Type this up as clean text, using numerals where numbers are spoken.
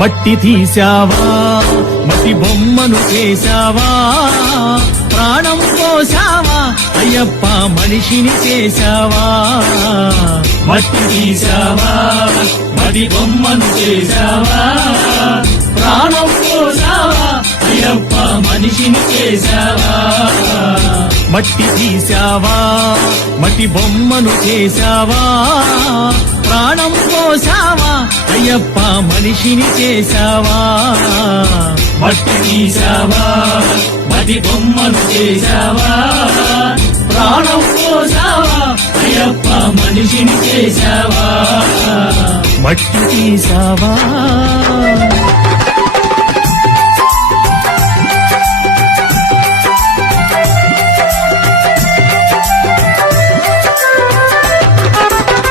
మట్టి తీశావా మట్టి బొమ్మను చేశావా ప్రాణం పోసావా అయ్యప్ప మనిషిని చేశావా మట్టి తీశావా మట్టి బొమ్మను చేశావా ప్రాణం పోసావా అయ్యప్ప మనిషిని చేశావా మట్టి తీశావా మట్టి బొమ్మను చేశావా ప్రాణం పోసావా అయ్యప్ప మనిషిని చేశావా మట్టి తీశావా మట్టి బొమ్మను చేశావా ప్రాణం పోసావా అయ్యప్ప మనిషిని చేశావా మట్టి తీశావా